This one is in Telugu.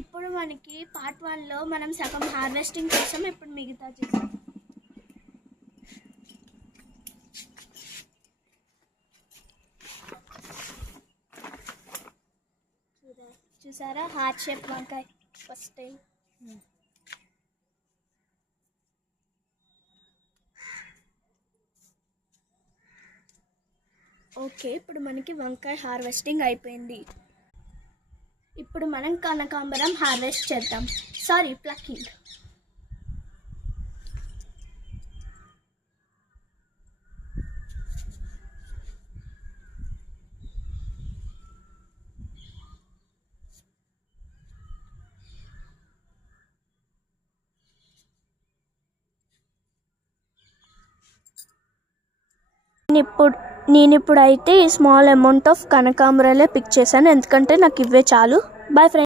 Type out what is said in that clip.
ఇప్పుడు మనకి పార్ట్ 1లో మనం సగం హార్వెస్టింగ్ చేసాం. ఇప్పుడు మిగతా చేసాం. చూసారా హార్ట్ షేప్ వంకాయ ఫస్ట్ టైం. ఓకే, ఇప్పుడు మనకి వంకాయ హార్వెస్టింగ్ అయిపోయింది. ఇప్పుడు మనం కనకాంబరం హార్వెస్ట్ చేద్దాం. Sorry, plucking. నేను ఇప్పుడు అయితే ఈ స్మాల్ అమౌంట్ ఆఫ్ కనకాంబరాలే పిక్ చేశాను, ఎందుకంటే నాకు ఇవే చాలు. Bye friends.